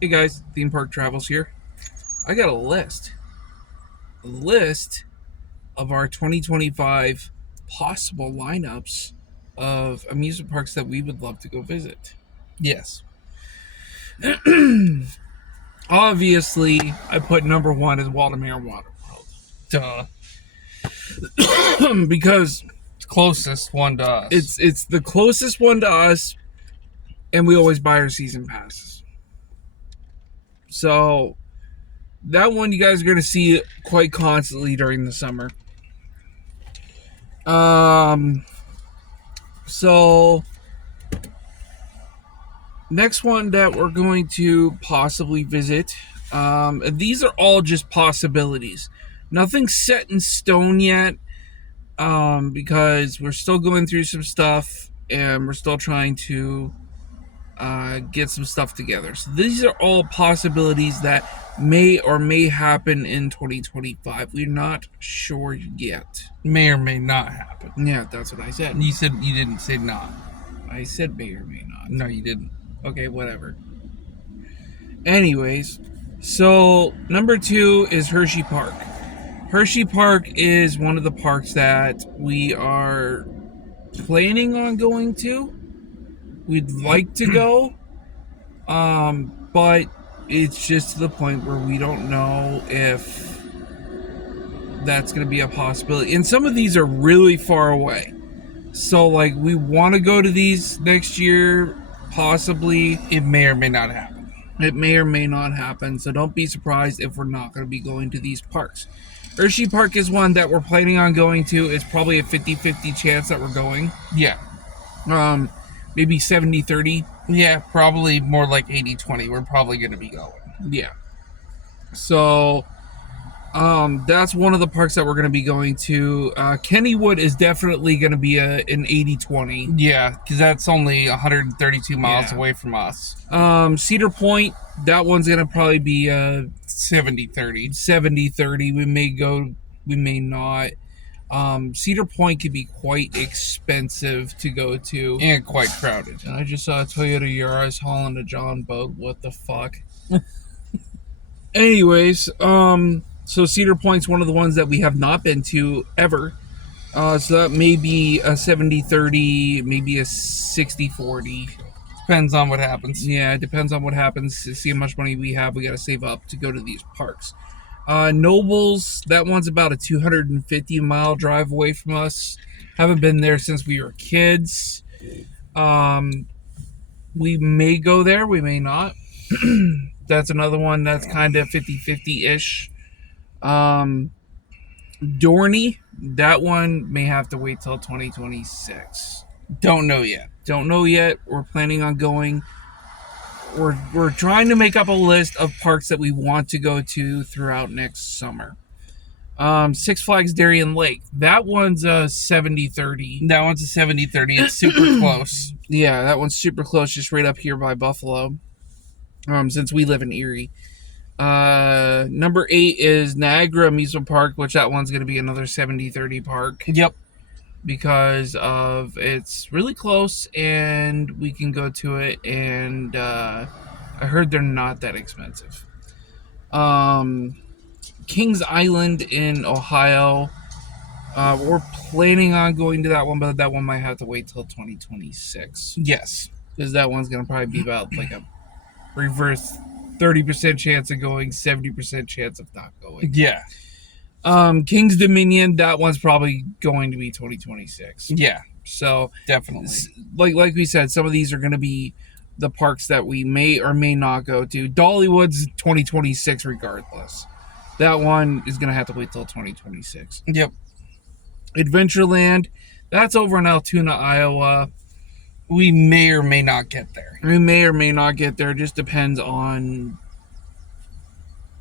Hey guys, Theme Park Travels here. I got a list of our 2025 possible lineups of amusement parks that we would love to go visit. Yes. Obviously, I put number one as Walter Water Duh. World because It's closest one to us. it's the closest one to us, and we always buy our season passes. So that one you guys are going to see quite constantly during the summer. So next one that we're going to possibly visit, these are all just possibilities. Nothing's set in stone yet, because we're still going through some stuff and we're still trying to get some stuff together. So these are all possibilities that may or may happen in 2025. We're not sure yet. May or may not happen. Yeah, that's what I said. You said you didn't say not. I said may or may not. No, you didn't. Okay, whatever. Anyways, so number 2 is Hershey Park. Hershey Park is one of the parks that we are planning on going to. We'd like to go, but it's just to the point where we don't know if that's going to be a possibility. And some of these are really far away. So, like, we want to go to these next year, possibly. It may or may not happen. It may or may not happen, so don't be surprised if we're not going to be going to these parks. Hershey Park is one that we're planning on going to. It's probably a 50-50 chance that we're going. Yeah. Maybe 70-30. Yeah, probably more like 80-20. We're probably going to be going. Yeah. So, that's one of the parks that we're going to be going to. Kennywood is definitely going to be an 80-20. Yeah, because that's only 132 miles Yeah. away from us. Cedar Point, that one's going to probably be 70-30. 70-30. We may go, we may not. Cedar Point could be quite expensive to go to. And quite crowded. And I just saw a Toyota Yaris hauling a John boat. What the fuck? Anyways, so Cedar Point's one of the ones that we have not been to ever. So that may be a 70-30, maybe a 60-40. Depends on what happens. Yeah, it depends on what happens. To see how much money we have, we got to save up to go to these parks. Nobles, that one's about a 250-mile drive away from us. Haven't been there since we were kids. We may go there, we may not. That's another one that's kind of 50-50-ish. Dorney, that one may have to wait till 2026. Don't know yet. Don't know yet. We're planning on going. We're trying to make up a list of parks that we want to go to throughout next summer. Six Flags Darien Lake. That one's a 70-30. That one's a 70-30. It's super close. Yeah, that one's super close, just right up here by Buffalo. Since we live in Erie. Number 8 is Niagara Amusement Park, which that one's going to be another 70-30 park. Yep. Because of it's really close and we can go to it, and I heard they're not that expensive. Kings Island in Ohio, we're planning on going to that one, but that one might have to wait till 2026. Yes. Because that one's going to probably be about like a reverse 30% chance of going, 70% chance of not going. Yeah. King's Dominion, that one's probably going to be 2026. Yeah, So definitely. like we said, some of these are going to be the parks that we may or may not go to. Dollywood's 2026 regardless. That one is going to have to wait till 2026. Yep. Adventureland, that's over in Altoona, Iowa. We may or may not get there. We may or may not get there. It just depends on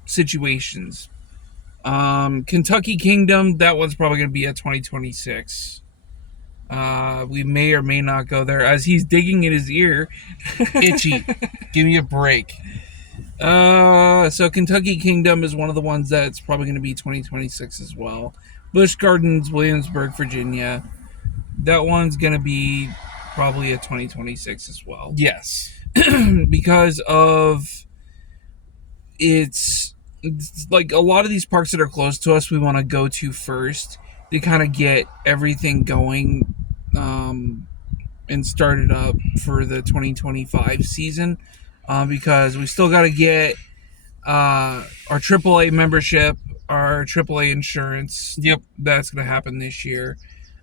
situations. Kentucky Kingdom, that one's probably going to be at 2026. We may or may not go there. As he's digging in his ear. Itchy. Give me a break. So Kentucky Kingdom is one of the ones that's probably going to be 2026 as well. Busch Gardens, Williamsburg, Virginia. That one's going to be probably a 2026 as well. Yes. Because of it's like a lot of these parks that are close to us, we want to go to first to kind of get everything going, and start it up for the 2025 season, because we still got to get our AAA membership, our AAA insurance. Yep. That's going to happen this year.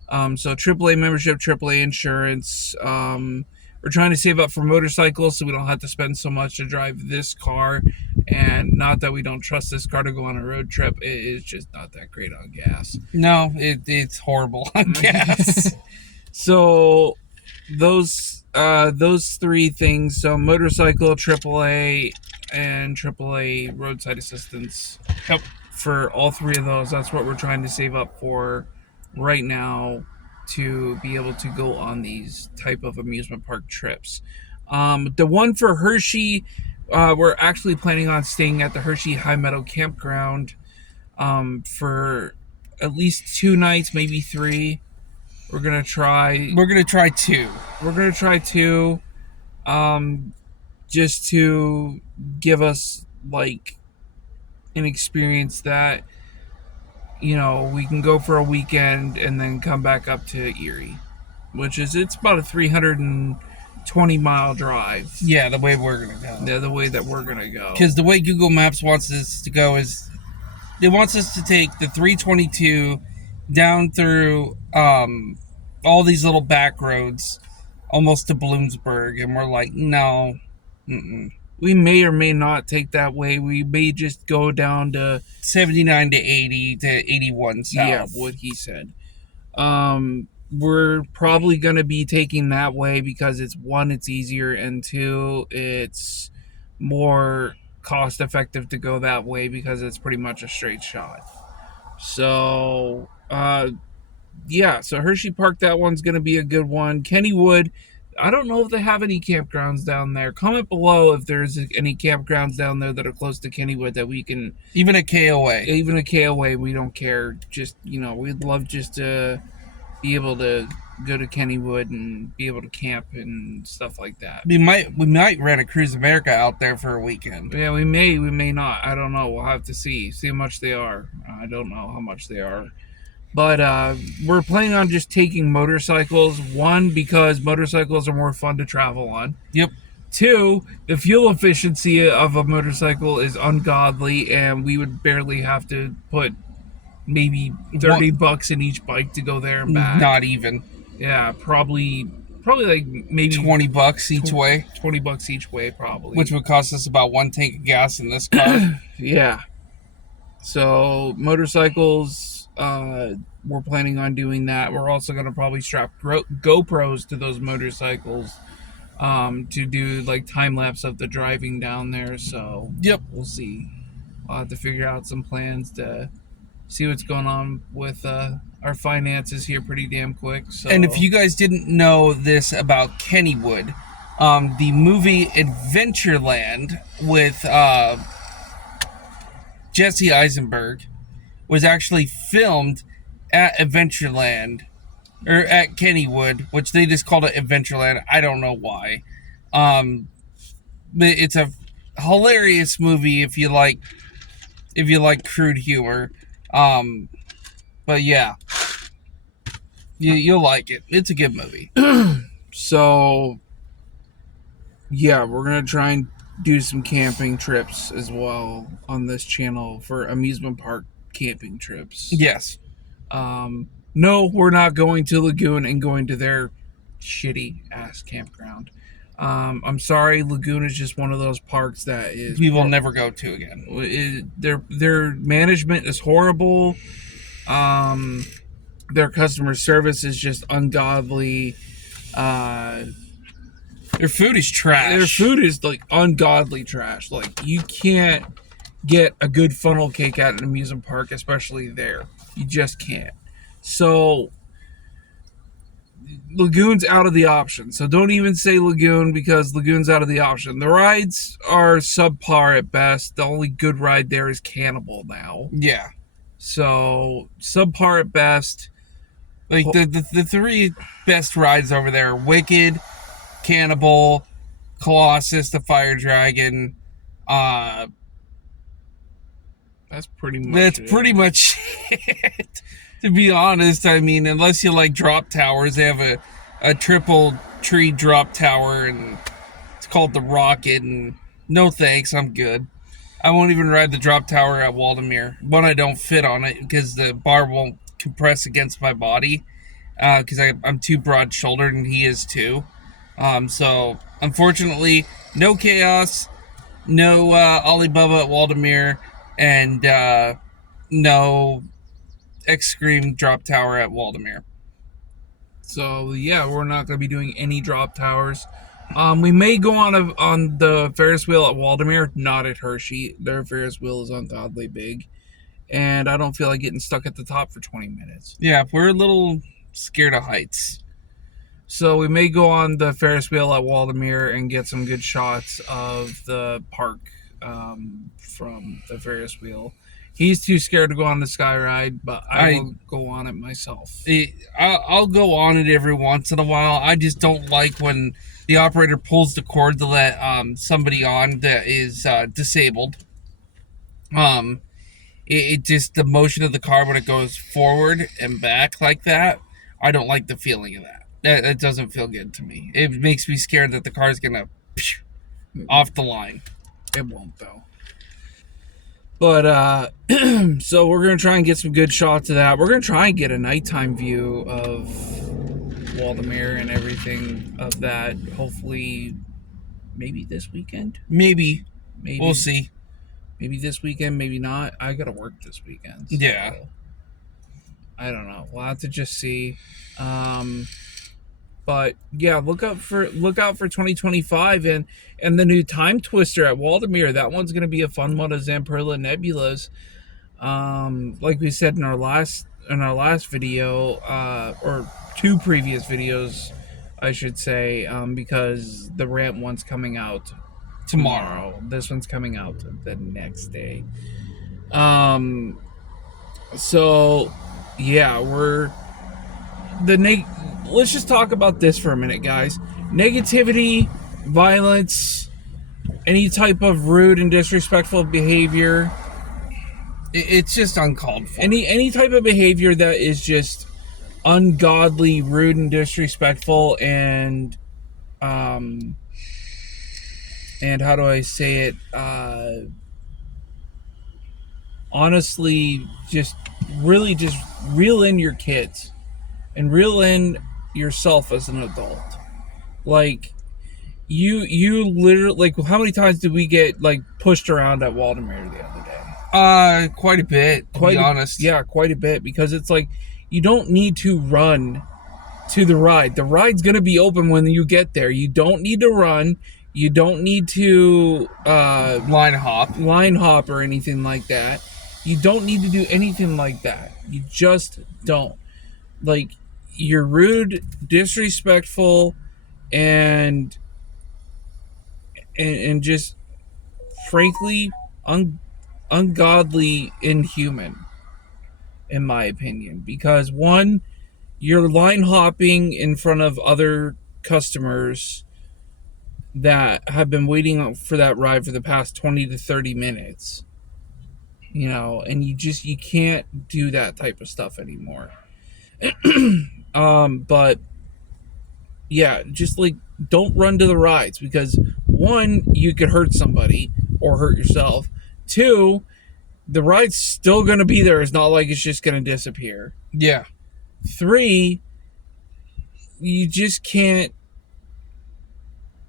So AAA membership, AAA insurance. We're trying to save up for motorcycles so we don't have to spend so much to drive this car. And not that we don't trust this car to go on a road trip. It is just not that great on gas. No, it's horrible on gas. So those three things. So motorcycle, AAA, and AAA roadside assistance. Yep. For all three of those, that's what we're trying to save up for right now to be able to go on these type of amusement park trips. The one for Hershey, we're actually planning on staying at the Hershey High Meadow Campground for at least 2 nights, maybe 3. We're gonna try 2. We're gonna try 2, just to give us like an experience that, we can go for a weekend and then come back up to Erie, which is, it's about a 320-mile drive. Yeah, the way we're gonna go. Yeah, the way that we're gonna go. Because the way Google Maps wants us to go is, it wants us to take the 322 down through all these little back roads, almost to Bloomsburg, and we're like, no. Mm-mm. We may or may not take that way. We may just go down to 79 to 80 to 81 south. Yeah, what he said. We're probably going to be taking that way because it's, 1, it's easier, and 2, it's more cost effective to go that way because it's pretty much a straight shot. So, yeah, so Hershey Park, that one's going to be a good one. Kennywood, I don't know if they have any campgrounds down there. Comment below if there's any campgrounds down there that are close to Kennywood that we can... Even a KOA. Even a KOA, we don't care. Just, we'd love just to be able to go to Kennywood and be able to camp and stuff like that. We might rent a Cruise America out there for a weekend. Yeah, we may not. I don't know. We'll have to see how much they are. I don't know how much they are. But we're planning on just taking motorcycles. 1, because motorcycles are more fun to travel on. Yep. 2, the fuel efficiency of a motorcycle is ungodly, and we would barely have to put maybe $30 in each bike to go there and back. Not even. Yeah, probably like maybe $20 each way. $20 each way, probably. Which would cost us about 1 tank of gas in this car. Yeah. So motorcycles, we're planning on doing that. We're also going to probably strap GoPros to those motorcycles to do like time lapse of the driving down there. So yep, we'll see. I'll have to figure out some plans to see what's going on with our finances here pretty damn quick. So. And if you guys didn't know this about Kennywood, the movie Adventureland with Jesse Eisenberg was actually filmed at Adventureland, or at Kennywood, which they just called it Adventureland. I don't know why. But it's a hilarious movie if you like crude humor. But yeah, you'll like it. It's a good movie. So yeah, we're gonna try and do some camping trips as well on this channel for amusement park camping trips. Yes. No, we're not going to Lagoon and going to their shitty ass campground. I'm sorry, Lagoon is just one of those parks that is we will never go to again. Their management is horrible. Their customer service is just ungodly. Their food is trash. Their food is like ungodly trash. Like, you can't get a good funnel cake at an amusement park, especially there. You just can't. So Lagoon's out of the option. So don't even say Lagoon, because Lagoon's out of the option. The rides are subpar at best. The only good ride there is Cannibal now. Yeah. So subpar at best. Like the 3 best rides over there are Wicked, Cannibal, Colossus, the Fire Dragon, That's pretty much That's it. pretty much it. To be honest, I mean, unless you like drop towers, they have a triple tree drop tower, and it's called the Rocket. And no thanks, I'm good. I won't even ride the drop tower at Waldemere. One, I don't fit on it because the bar won't compress against my body because I'm too broad shouldered and he is too. So unfortunately, no chaos, no Alibaba at Waldemere, and no X Scream drop tower at Waldemere. So yeah, we're not going to be doing any drop towers. We may go on the Ferris wheel at Waldemere, not at Hershey. Their Ferris wheel is ungodly big, and I don't feel like getting stuck at the top for 20 minutes. Yeah, we're a little scared of heights. So we may go on the Ferris wheel at Waldemere and get some good shots of the park from the Ferris wheel. He's too scared to go on the sky ride, but I will go on it myself. I'll go on it every once in a while. I just don't like when the operator pulls the cord to let somebody on that is disabled. It just, the motion of the car when it goes forward and back like that, I don't like the feeling of that. That doesn't feel good to me. It makes me scared that the car's gonna off the line. It won't though. But so we're gonna try and get some good shots of that. We're gonna try and get a nighttime view of Waldemere and everything of that. Hopefully, maybe this weekend. Maybe we'll see. Maybe this weekend, maybe not. I gotta work this weekend. So yeah. I don't know. We'll have to just see. But yeah, look out for 2025 and the new Time Twister at Waldemere. That one's gonna be a fun one of Zamperla Nebulas. Like we said in our last video, or two previous videos, I should say, because the rant one's coming out tomorrow. This one's coming out the next day. So yeah, let's just talk about this for a minute, guys. Negativity, violence, any type of rude and disrespectful behavior. It's just uncalled for. Any type of behavior that is just ungodly, rude, and disrespectful, and how do I say it? Honestly, just reel in your kids and reel in yourself as an adult. Like, you literally, like, how many times did we get like pushed around at Waldemere the other day? Quite a bit, to be honest. Yeah, quite a bit, because it's like you don't need to run to the ride. The ride's gonna be open when you get there. You don't need to run. You don't need to line hop or anything like that. You don't need to do anything like that. You just don't. Like, you're rude, disrespectful, and just frankly ungodly, inhuman, in my opinion. Because one, you're line hopping in front of other customers that have been waiting for that ride for the past 20 to 30 minutes. And you can't do that type of stuff anymore. But yeah, just like, don't run to the rides, because one, you could hurt somebody or hurt yourself. Two, the ride's still going to be there. It's not like it's just going to disappear. Yeah. Three, you just can't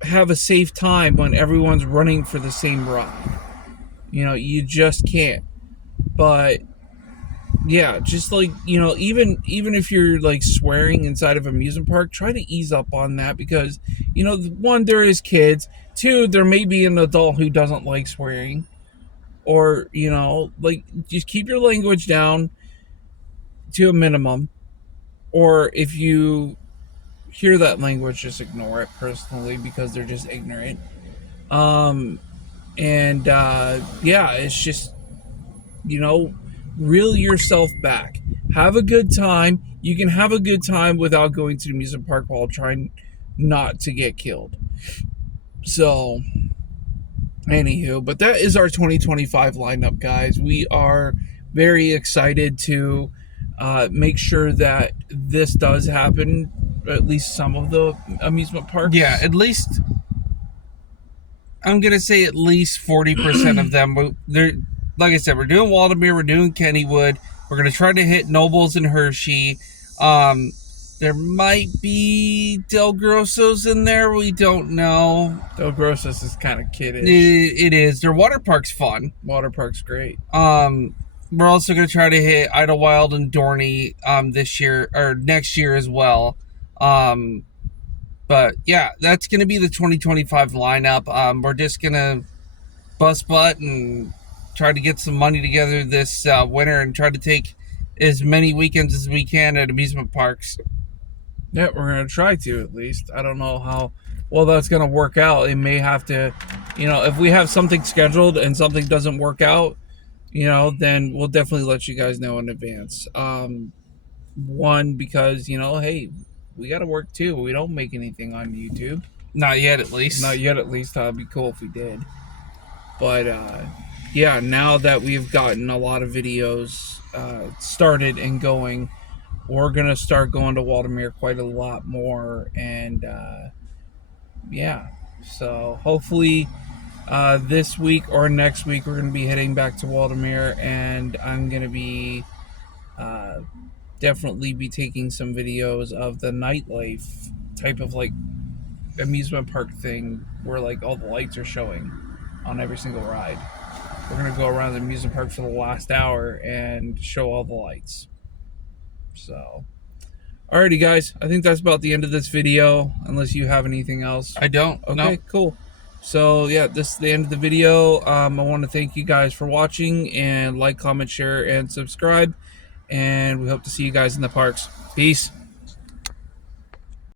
have a safe time when everyone's running for the same ride. You just can't. But yeah, just like, even if you're like swearing inside of an amusement park, try to ease up on that, because one, there is kids. Two, there may be an adult who doesn't like swearing, or like, just keep your language down to a minimum, or if you hear that language, just ignore it personally, because they're just ignorant. Yeah, it's just, reel yourself back. Have a good time. You can have a good time without going to the amusement park while trying not to get killed. So, Anywho, but that is our 2025 lineup, guys. We are very excited to make sure that this does happen, at least some of the amusement parks. Yeah, at least I'm gonna say at least 40% of them. They're, like I said, we're doing Waldemere, we're doing Kennywood, we're gonna try to hit Nobles and Hershey. There might be Del Grosso's in there. We don't know. Del Grosso's is kind of kiddish. It is. Their water park's fun. Water park's great. We're also gonna try to hit Idlewild and Dorney this year or next year as well. But yeah, that's gonna be the 2025 lineup. We're just gonna bust butt and try to get some money together this winter and try to take as many weekends as we can at amusement parks. Yeah, we're going to try to, at least. I don't know how well that's going to work out. It may have to, if we have something scheduled and something doesn't work out, then we'll definitely let you guys know in advance. One, because, hey, we got to work too. We don't make anything on YouTube. Not yet, at least. Not yet, at least. That'd be cool if we did. But, yeah, now that we've gotten a lot of videos started and going, we're going to start going to Waldemere quite a lot more. And, yeah. So, hopefully, this week or next week, we're going to be heading back to Waldemere. And I'm going to be definitely be taking some videos of the nightlife type of, like, amusement park thing where, like, all the lights are showing on every single ride. We're going to go around the amusement park for the last hour and show all the lights. So, alrighty, guys. I think that's about the end of this video, unless you have anything else. I don't. Okay, no. Cool. So, yeah, this is the end of the video. I want to thank you guys for watching, and like, comment, share, and subscribe. And we hope to see you guys in the parks. Peace.